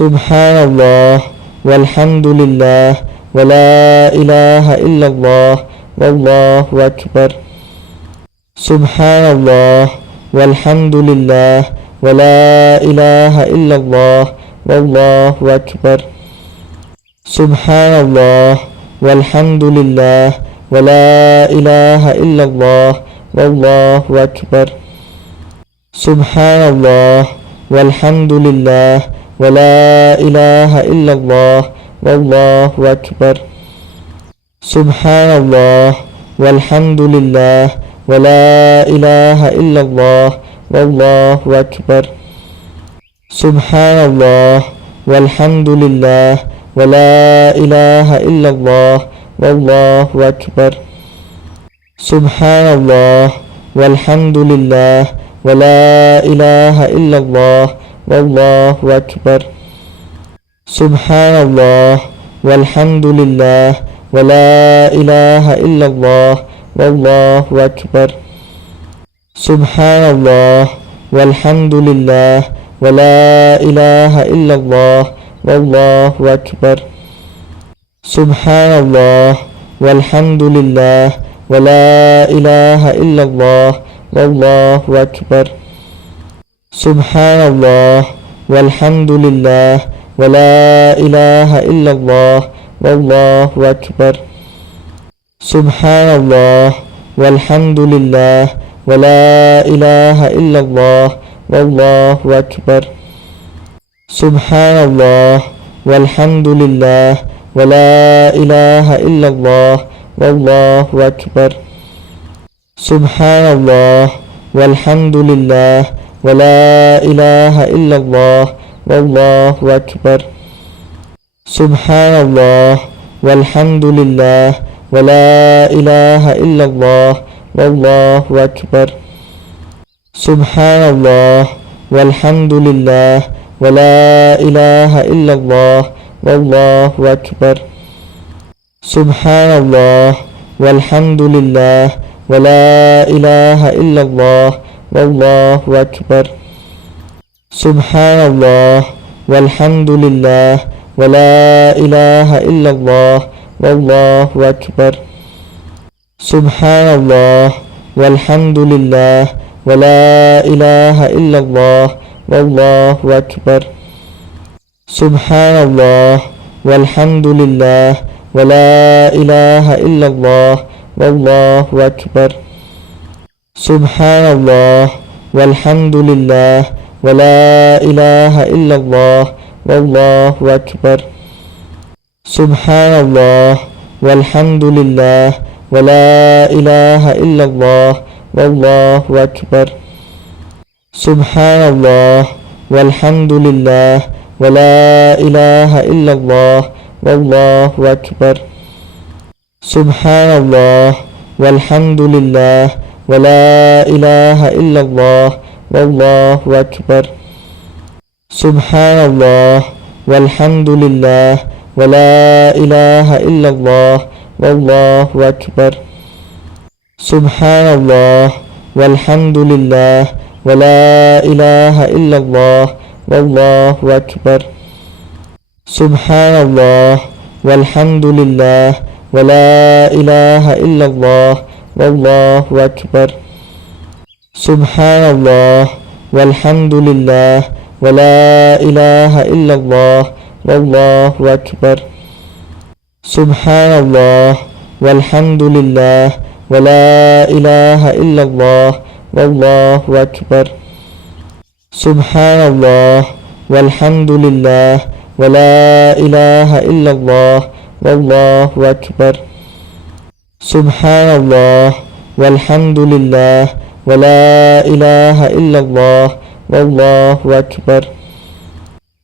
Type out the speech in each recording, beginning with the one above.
سبحان الله والحمد لله ولا إله إلا الله والله أكبر سبحان الله والحمد لله ولا إله إلا الله والله أكبر سبحان الله والحمد لله ولا إله إلا الله والله أكبر سبحان الله والحمد لله ولا إله إلا الله والله أكبر سبحان الله والحمد لله ولا إله إلا الله والله أكبر سبحان الله والحمد لله ولا إله إلا الله والله أكبر سبحان الله والحمد لله ولا إله إلا الله والله أكبر سبحان الله والحمد لله ولا إله إلا الله والله أكبر سبحان الله والحمد لله ولا إله إلا الله والله أكبر سبحان الله والحمد لله ولا إله إلا الله والله أكبر سبحان الله والحمد لله ولا إله إلا الله والله أكبر سبحان الله والحمد لله ولا إله إلا الله والله أكبر سبحان الله والحمد لله ولا إله إلا الله والله أكبر سبحان الله والحمد لله ولا إله إلا الله والله أكبر سبحان الله والحمد لله ولا إله إلا الله والله أكبر سبحان الله والحمد لله ولا إله إلا الله والله أكبر سبحان الله والحمد لله ولا إله إلا الله والله أكبر سبحان الله والحمد لله ولا إله إلا الله والله أكبر سبحان الله والحمد لله ولا إله إلا الله والله أكبر سبحان الله والحمد لله ولا إله إلا الله والله أكبر سبحان الله والحمد لله ولا إله إلا الله والله أكبر سبحان الله والحمد لله ولا إله إلا الله والله أكبر سبحان الله والحمد لله ولا إله إلا الله والله أكبر سبحان الله والحمد لله ولا إله إلا الله والله أكبر سبحان الله والحمد لله ولا إله إلا الله والله أكبر سبحان الله والحمد لله ولا إله إلا الله والله أكبر سبحان الله والحمد لله ولا إله إلا الله والله أكبر سبحان الله والحمد لله ولا إله إلا الله والله أكبر سبحان الله والحمد لله ولا إله إلا الله والله أكبر سبحان الله والحمد لله ولا إله إلا الله والله أكبر سبحان الله والحمد لله ولا إله إلا الله والله أكبر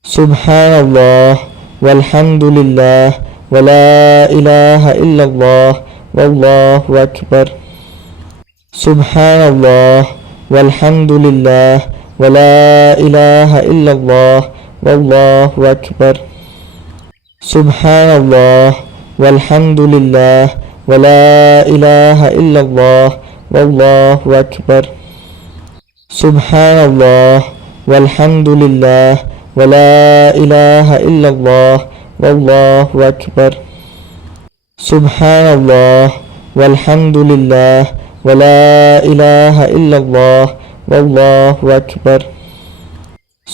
سبحان الله والحمد لله ولا إله إلا الله والله أكبر سبحان الله والحمد لله ولا إله إلا الله والله أكبر سبحان الله والحمد لله ولا إله إلا الله والله أكبر سبحان الله والحمد لله ولا إله إلا الله والله أكبر سبحان الله والحمد لله ولا إله إلا الله والله أكبر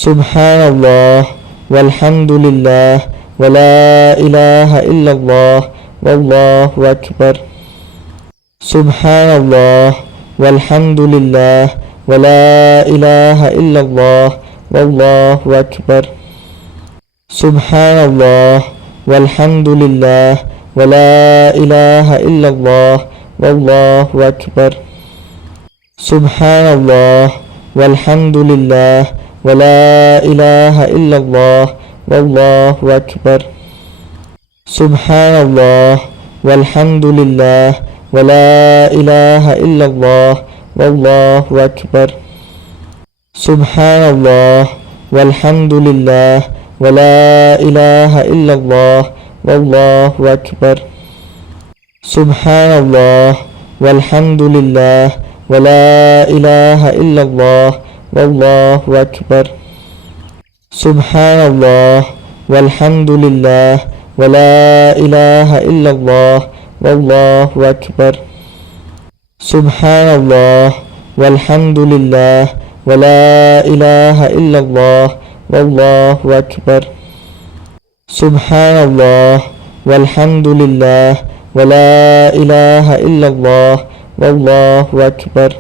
سبحان الله والحمد لله ولا إله إلا الله والله أكبر سبحان الله والحمد لله ولا إله إلا الله والله أكبر سبحان الله والحمد لله ولا إله إلا الله والله أكبر سبحان الله والحمد لله ولا إله إلا الله والله أكبر سبحان الله والحمد لله ولا إله إلا الله والله أكبر سبحان الله والحمد لله ولا إله إلا الله والله أكبر سبحان الله والحمد لله ولا إله إلا الله والله أكبر سبحان الله والحمد لله ولا إله إلا الله والله أكبر سبحان الله والحمد لله ولا إله إلا الله والله أكبر سبحان الله والحمد لله ولا إله إلا الله والله أكبر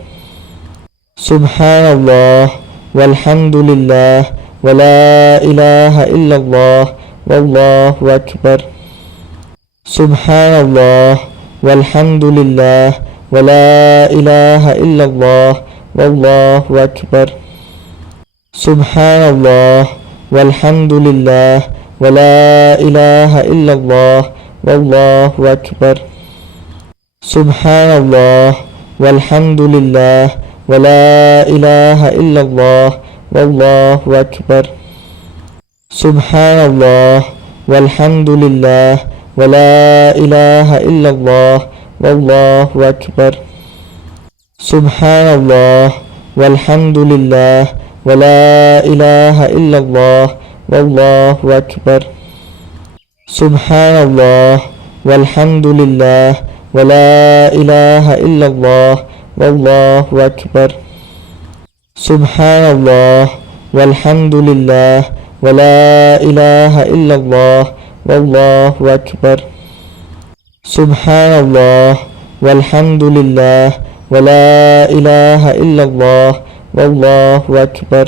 سبحان الله والحمد لله ولا إله إلا الله والله أكبر سبحان الله والحمد لله ولا إله إلا الله والله أكبر سبحان الله والحمد لله ولا إله إلا الله والله أكبر سبحان الله والحمد لله ولا إله إلا الله والله أكبر سبحان الله والحمد لله ولا إله إلا الله والله أكبر سبحان الله والحمد لله ولا إله إلا الله والله أكبر سبحان الله والحمد لله ولا إله إلا الله والله أكبر سبحان الله والحمد لله ولا إله إلا الله والله أكبر سبحان الله والحمد لله ولا إله إلا الله والله أكبر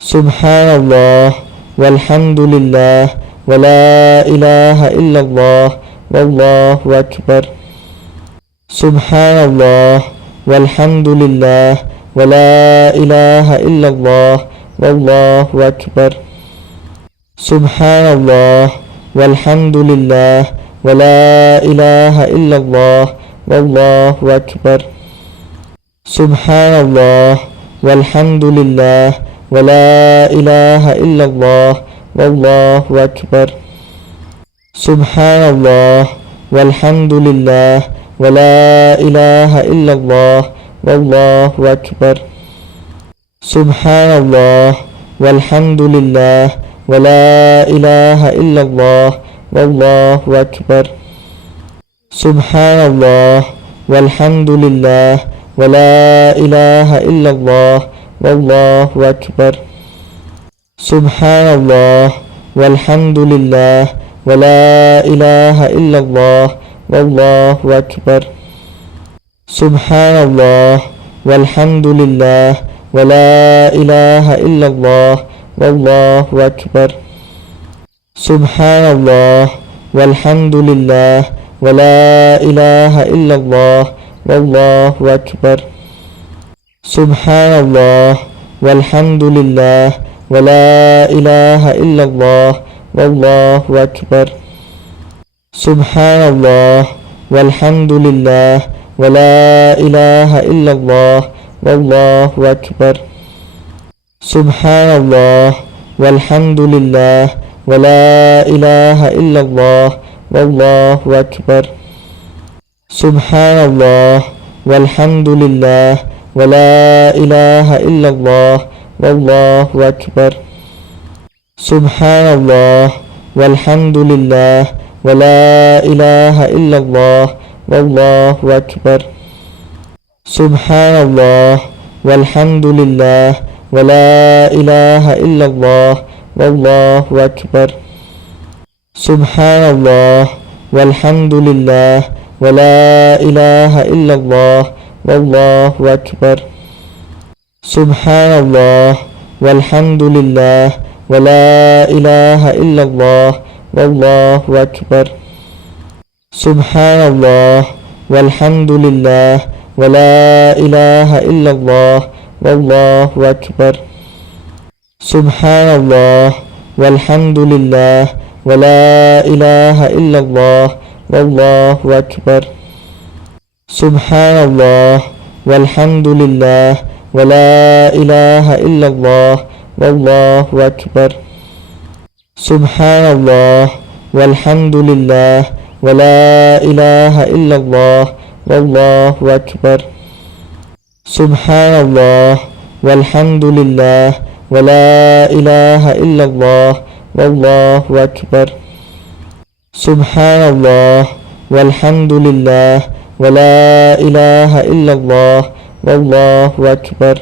سبحان الله والحمد لله ولا إله إلا الله والله أكبر سبحان الله والحمد لله ولا إله إلا الله والله أكبر سبحان الله والحمد لله ولا إله إلا الله والله أكبر سبحان الله والحمد لله ولا إله إلا الله والله أكبر سبحان الله والحمد لله ولا إله إلا الله والله أكبر سبحان الله والحمد لله ولا إله إلا الله والله أكبر سبحان الله والحمد لله ولا إله إلا الله والله أكبر سبحان الله والحمد لله ولا إله إلا الله والله أكبر سبحان الله والحمد لله ولا إله إلا الله والله أكبر سبحان الله والحمد لله ولا إله إلا الله والله أكبر سبحان الله والحمد لله ولا إله إلا الله والله أكبر سبحان الله والحمد لله ولا إله إلا الله والله أكبر سبحان الله والحمد لله ولا إله إلا الله والله أكبر سبحان الله والحمد لله ولا إله إلا الله والله أكبر سبحان الله والحمد لله ولا إله إلا الله والله أكبر سبحان الله والحمد لله ولا إله إلا الله والله أكبر سبحان الله والحمد لله ولا إله إلا الله والله أكبر سبحان الله والحمد لله ولا إله إلا الله والله أكبر سبحان الله والحمد لله ولا إله إلا الله والله أكبر سبحان الله والحمد لله ولا إله إلا الله والله أكبر سبحان الله والحمد لله ولا إله إلا الله والله أكبر سبحان الله والحمد لله ولا إله إلا الله والله أكبر سبحان الله والحمد لله ولا إله إلا الله والله أكبر سبحان الله والحمد لله ولا إله إلا الله والله أكبر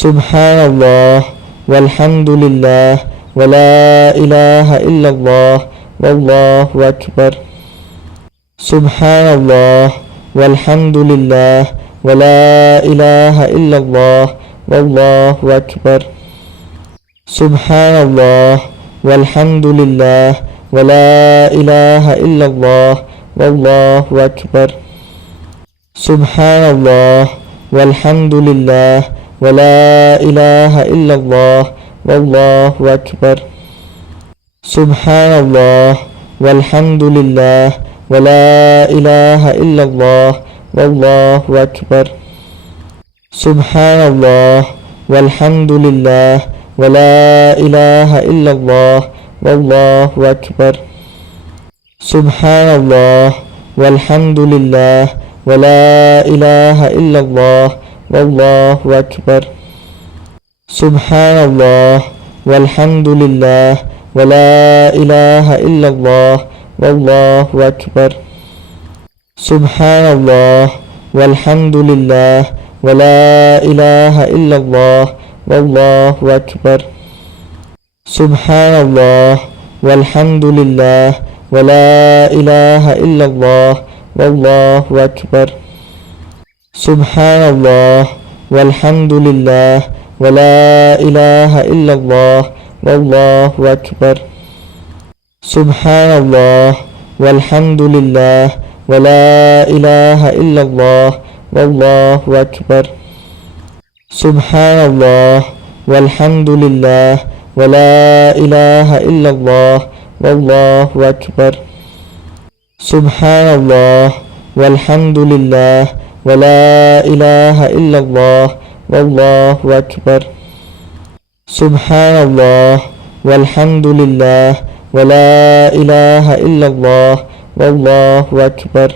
سبحان الله والحمد لله ولا إله إلا الله والله أكبر سبحان الله والحمد لله ولا إله إلا الله والله أكبر سبحان الله والحمد لله ولا إله إلا الله والله أكبر سبحان الله والحمد لله ولا إله إلا الله والله أكبر سبحان الله والحمد لله ولا إله إلا الله والله أكبر سبحان الله والحمد لله ولا إله إلا الله والله أكبر سبحان الله والحمد لله ولا إله إلا الله والله أكبر سبحان الله والحمد لله ولا إله إلا الله والله أكبر سبحان الله والحمد لله ولا إله إلا الله والله أكبر سبحان الله والحمد لله ولا إله إلا الله والله أكبر سبحان الله والحمد لله ولا إله إلا الله والله أكبر سبحان الله والحمد لله ولا إله إلا الله والله أكبر سبحان الله والحمد لله ولا إله إلا الله والله أكبر سبحان الله والحمد لله ولا إله إلا الله والله أكبر سبحان الله والحمد لله ولا إله إلا الله والله أكبر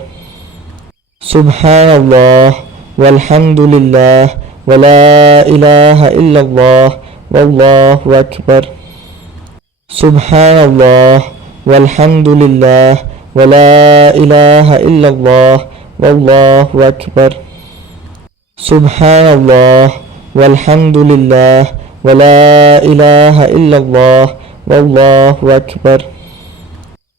سبحان الله والحمد لله ولا إله إلا الله والله أكبر سبحان الله والحمد لله ولا إله إلا الله والله أكبر سبحان الله والحمد لله ولا إله إلا الله والله أكبر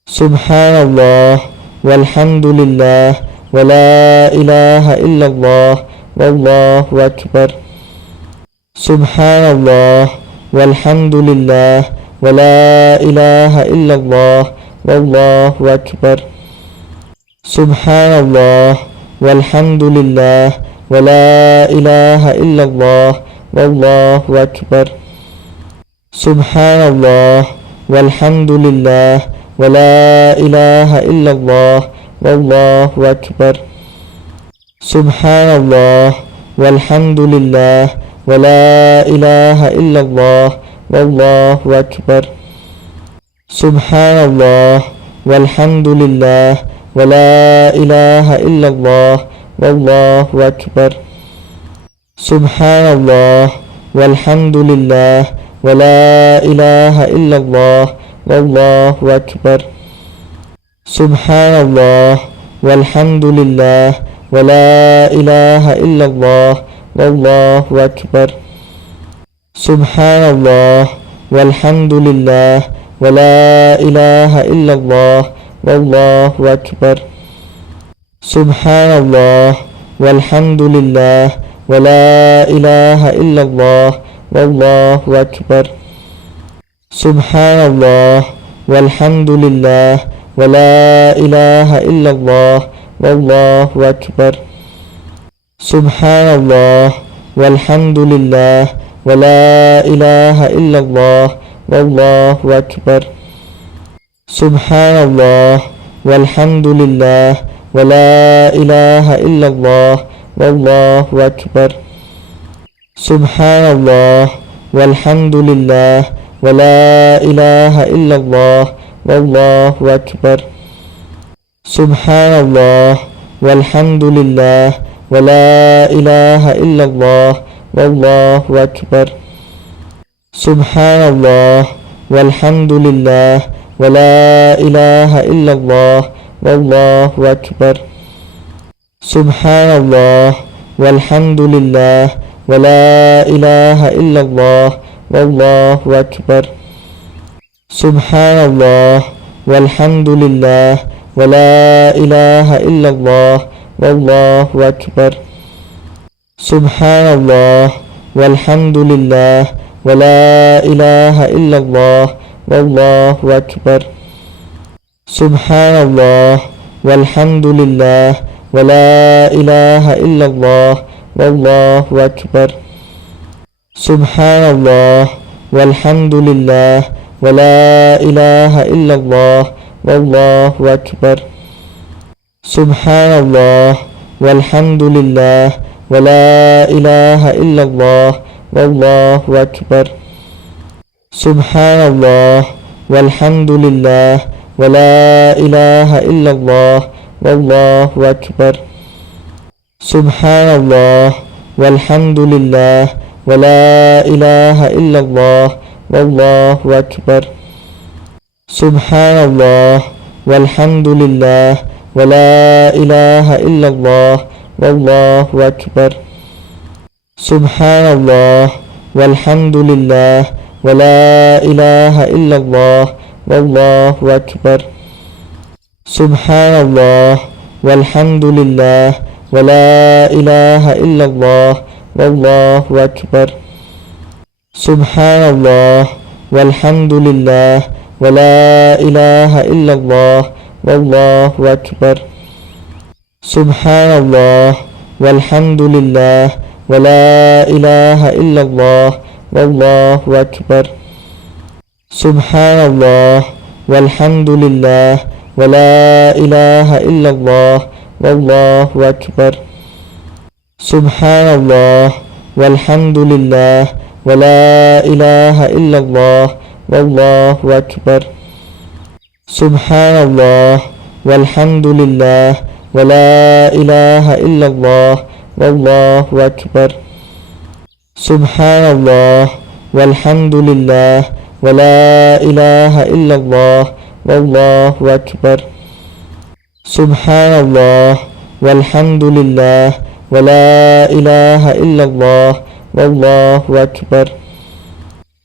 سبحان الله والحمد لله ولا إله إلا الله والله أكبر سبحان الله والحمد لله ولا إله إلا الله والله أكبر سبحان الله والحمد لله ولا إله إلا الله والله أكبر سبحان الله والحمد لله ولا إله إلا الله والله أكبر سبحان الله والحمد لله ولا إله إلا الله والله أكبر سبحان الله والحمد لله ولا إله إلا الله والله أكبر سبحان الله والحمد لله ولا إله إلا الله والله أكبر سبحان الله والحمد لله ولا إله إلا الله والله أكبر سبحان الله والحمد لله ولا إله إلا الله والله أكبر سبحان الله والحمد لله ولا إله إلا الله والله أكبر سبحان الله والحمد لله ولا إله إلا الله والله أكبر سبحان الله والحمد لله ولا إله إلا الله والله أكبر سبحان الله والحمد لله ولا إله إلا الله والله أكبر سبحان الله والحمد لله ولا إله إلا الله والله أكبر سبحان الله والحمد لله ولا إله إلا الله والله أكبر سبحان الله والحمد لله ولا إله إلا الله والله أكبر سبحان الله والحمد لله ولا إله إلا الله والله أكبر سبحان الله والحمد لله ولا إله إلا الله والله أكبر سبحان الله والحمد لله ولا إله إلا الله والله أكبر سبحان الله والحمد لله ولا إله إلا الله والله أكبر سبحان الله والحمد لله ولا إله إلا الله والله أكبر سبحان الله والحمد لله ولا إله إلا الله والله أكبر سبحان الله والحمد لله ولا إله إلا الله والله أكبر سبحان الله والحمد لله ولا إله إلا الله والله أكبر سبحان الله والحمد لله ولا إله إلا الله والله أكبر سبحان الله والحمد لله ولا إله إلا الله والله أكبر سبحان الله والحمد لله ولا إله إلا الله والله أكبر سبحان الله والحمد لله ولا إله إلا الله والله أكبر سبحان الله والحمد لله ولا إله إلا الله والله أكبر سبحان الله والحمد لله ولا إله إلا الله والله أكبر سبحان الله والحمد لله ولا إله إلا الله والله أكبر سبحان الله والحمد لله ولا إله إلا الله والله أكبر سبحان الله والحمد لله ولا إله إلا الله والله أكبر سبحان الله والحمد لله ولا إله إلا الله والله أكبر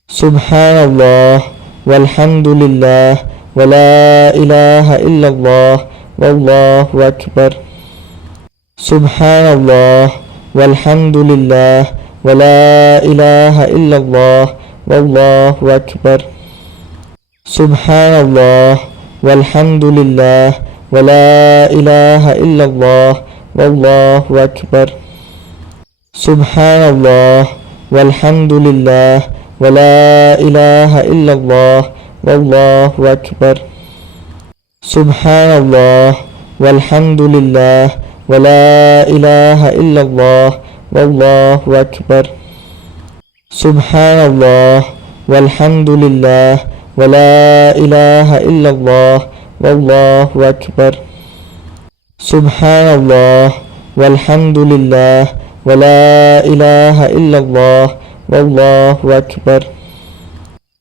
سبحان الله والحمد لله ولا إله إلا الله والله أكبر سبحان الله والحمد لله ولا إله إلا الله والله أكبر سبحان الله والحمد لله ولا إله إلا الله والله أكبر سبحان الله والحمد لله ولا إله إلا الله والله أكبر سبحان الله والحمد لله ولا إله إلا الله والله أكبر سبحان الله والحمد لله ولا إله إلا الله والله أكبر سبحان الله والحمد لله ولا إله إلا الله والله أكبر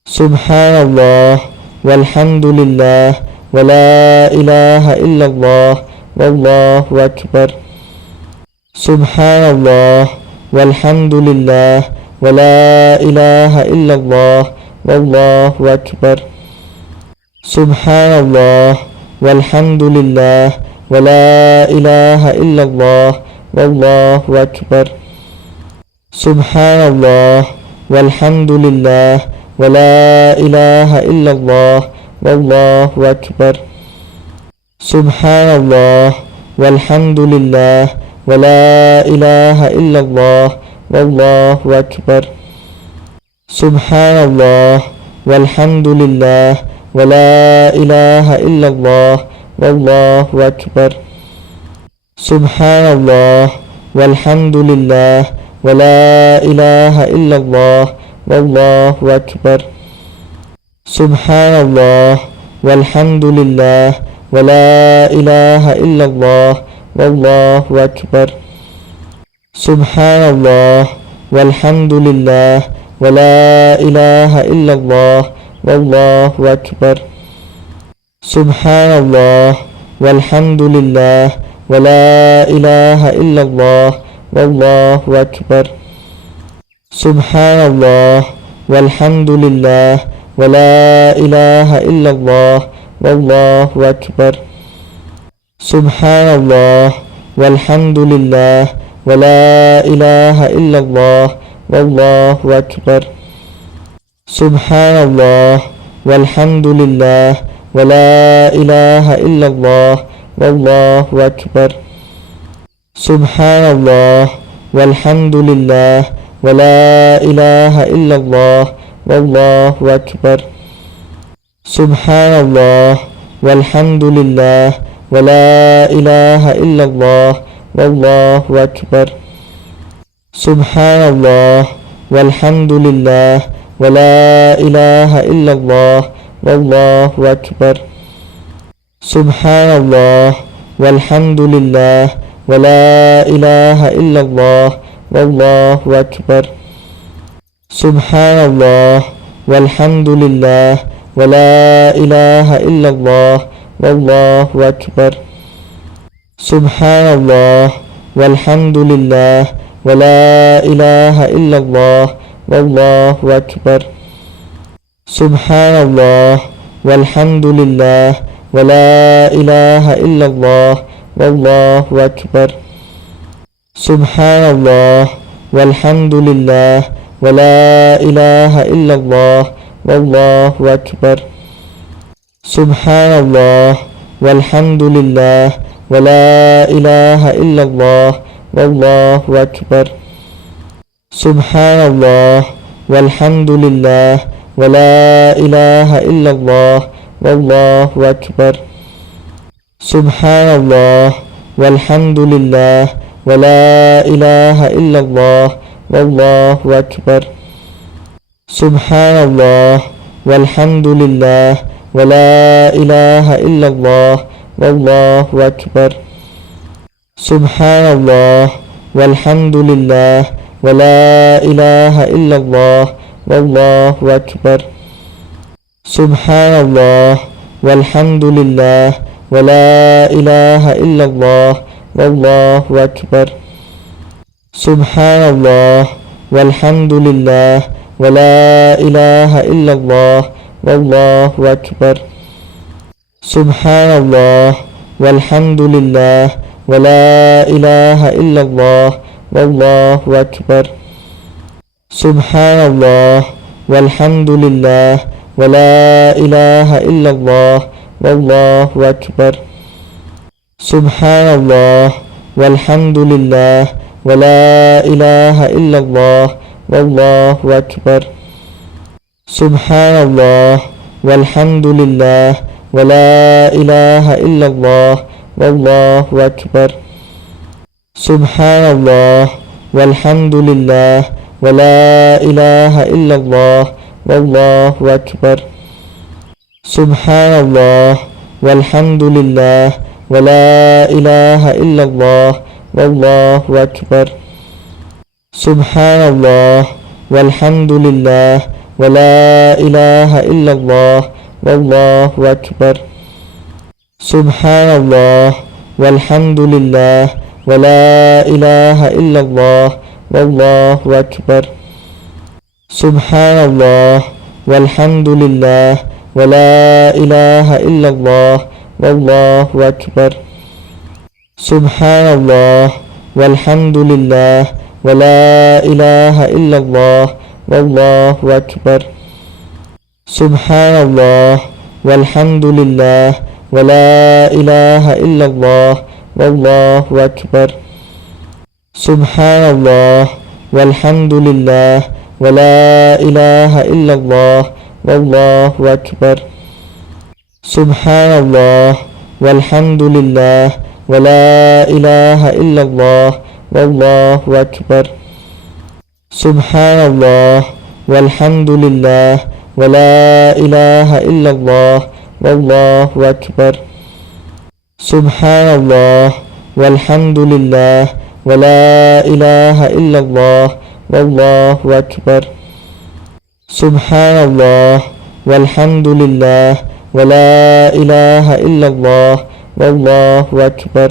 سبحان الله والحمد لله ولا إله إلا الله والله أكبر سبحان الله والحمد لله ولا إله إلا الله والله أكبر سبحان الله والحمد لله ولا إله إلا الله والله أكبر سبحان الله والحمد لله ولا إله إلا الله والله أكبر سبحان الله والحمد لله ولا إله إلا الله والله أكبر سبحان الله والحمد لله ولا إله إلا الله والله أكبر سبحان الله والحمد لله ولا إله إلا الله والله أكبر سبحان الله والحمد لله ولا إله إلا الله والله أكبر سبحان الله والحمد لله ولا إله إلا الله والله أكبر سبحان الله والحمد لله ولا إله إلا الله والله أكبر سبحان الله والحمد لله ولا إله إلا الله والله أكبر سبحان الله والحمد لله ولا إله إلا الله والله أكبر سبحان الله والحمد لله ولا إله إلا الله والله أكبر سبحان الله والحمد لله ولا إله إلا الله والله أكبر سبحان الله والحمد لله ولا إله إلا الله والله أكبر سبحان الله والحمد لله ولا إله إلا الله والله أكبر سبحان الله والحمد لله ولا إله إلا الله والله أكبر سبحان الله والحمد لله ولا إله إلا الله والله أكبر سبحان الله والحمد لله ولا إله إلا الله والله أكبر سبحان الله والحمد لله ولا إله إلا الله والله أكبر سبحان الله والحمد لله ولا إله إلا الله والله أكبر سبحان الله والحمد لله ولا إله إلا الله والله أكبر سبحان الله والحمد لله ولا إله إلا الله والله أكبر سبحان الله والحمد لله ولا إله إلا الله والله أكبر سبحان الله والحمد لله ولا إله إلا الله والله أكبر سبحان الله والحمد لله ولا إله إلا الله والله أكبر سبحان الله والحمد لله ولا إله إلا الله والله أكبر سبحان الله والحمد لله ولا إله إلا الله والله أكبر سبحان الله والحمد لله ولا إله إلا الله والله أكبر سبحان الله والحمد لله ولا إله إلا الله والله أكبر سبحان الله والحمد لله ولا إله إلا الله والله أكبر سبحان الله والحمد لله ولا إله إلا الله والله أكبر سبحان الله والحمد لله ولا إله إلا الله والله أكبر سبحان الله والحمد لله ولا إله إلا الله والله أكبر سبحان الله والحمد لله ولا إله إلا الله والله أكبر سبحان الله والحمد لله ولا إله إلا الله والله أكبر سبحان الله والحمد لله ولا إله إلا الله والله أكبر سبحان الله والحمد لله ولا إله إلا الله والله أكبر سبحان الله والحمد لله ولا إله إلا الله والله أكبر سبحان الله والحمد لله ولا إله إلا الله والله أكبر سبحان الله والحمد لله ولا إله إلا الله والله أكبر سبحان الله والحمد لله ولا إله إلا الله والله أكبر سبحان الله والحمد لله ولا إله إلا الله والله أكبر سبحان الله والحمد لله ولا إله إلا الله والله أكبر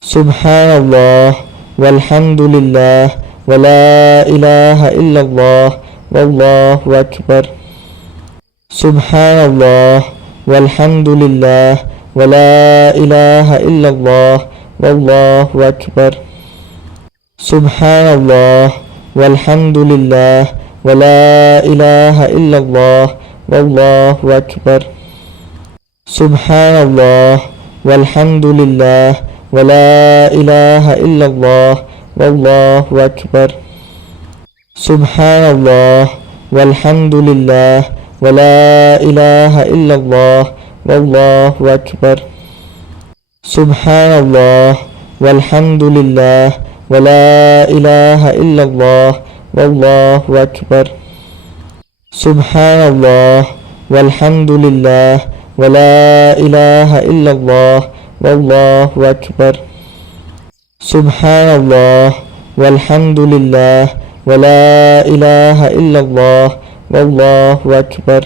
سبحان الله والحمد لله ولا إله إلا الله والله أكبر سبحان الله والحمد لله ولا إله إلا الله والله أكبر سبحان الله والحمد لله ولا إله إلا الله والله أكبر سبحان الله والحمد لله ولا إله إلا الله والله أكبر سبحان الله والحمد لله ولا إله إلا الله والله أكبر سبحان الله والحمد لله ولا إله إلا الله والله أكبر سبحان الله والحمد لله ولا إله إلا الله والله أكبر سبحان الله والحمد لله ولا إله إلا الله والله أكبر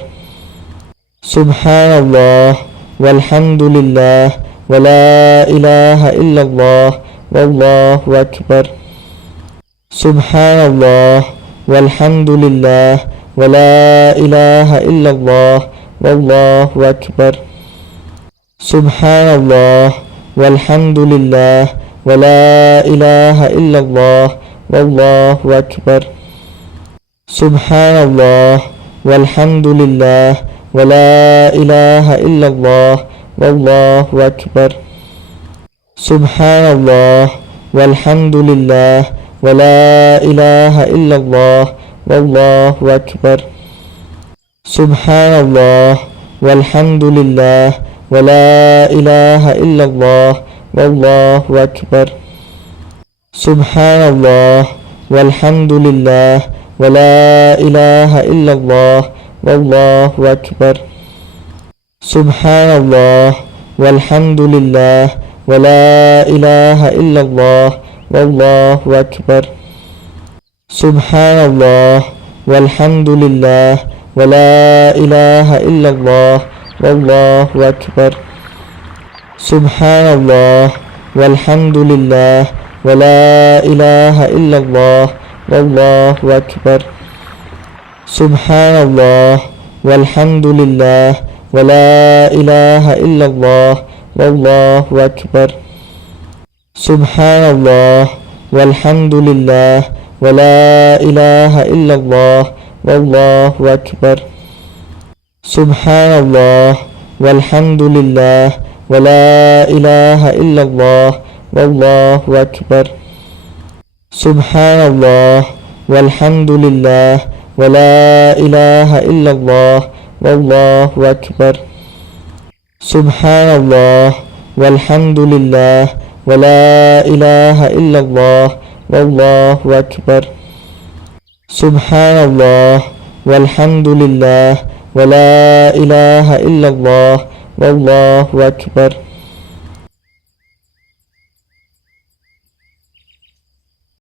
سبحان الله والحمد لله ولا إله إلا الله والله أكبر سبحان الله والحمد لله ولا إله إلا الله والله أكبر سبحان الله والحمد لله ولا إله إلا الله والله أكبر سبحان الله والحمد لله ولا إله إلا الله والله أكبر سبحان الله والحمد لله ولا إله إلا الله والله أكبر سبحان الله والحمد لله ولا إله إلا الله والله أكبر سبحان الله والحمد لله ولا إله إلا الله والله أكبر سبحان الله والحمد لله ولا إله إلا الله والله أكبر سبحان الله والحمد لله ولا إله إلا الله والله أكبر سبحان الله والحمد لله ولا إله إلا الله والله أكبر سبحان الله والحمد لله ولا إله إلا الله والله أكبر سبحان الله والحمد لله ولا إله إلا الله والله أكبر سبحان الله والحمد لله ولا إله إلا الله والله أكبر سبحان الله والحمد لله ولا إله إلا الله والله أكبر سبحان الله والحمد لله ولا إله إلا الله والله أكبر سبحان الله والحمد لله ولا إله إلا الله والله أكبر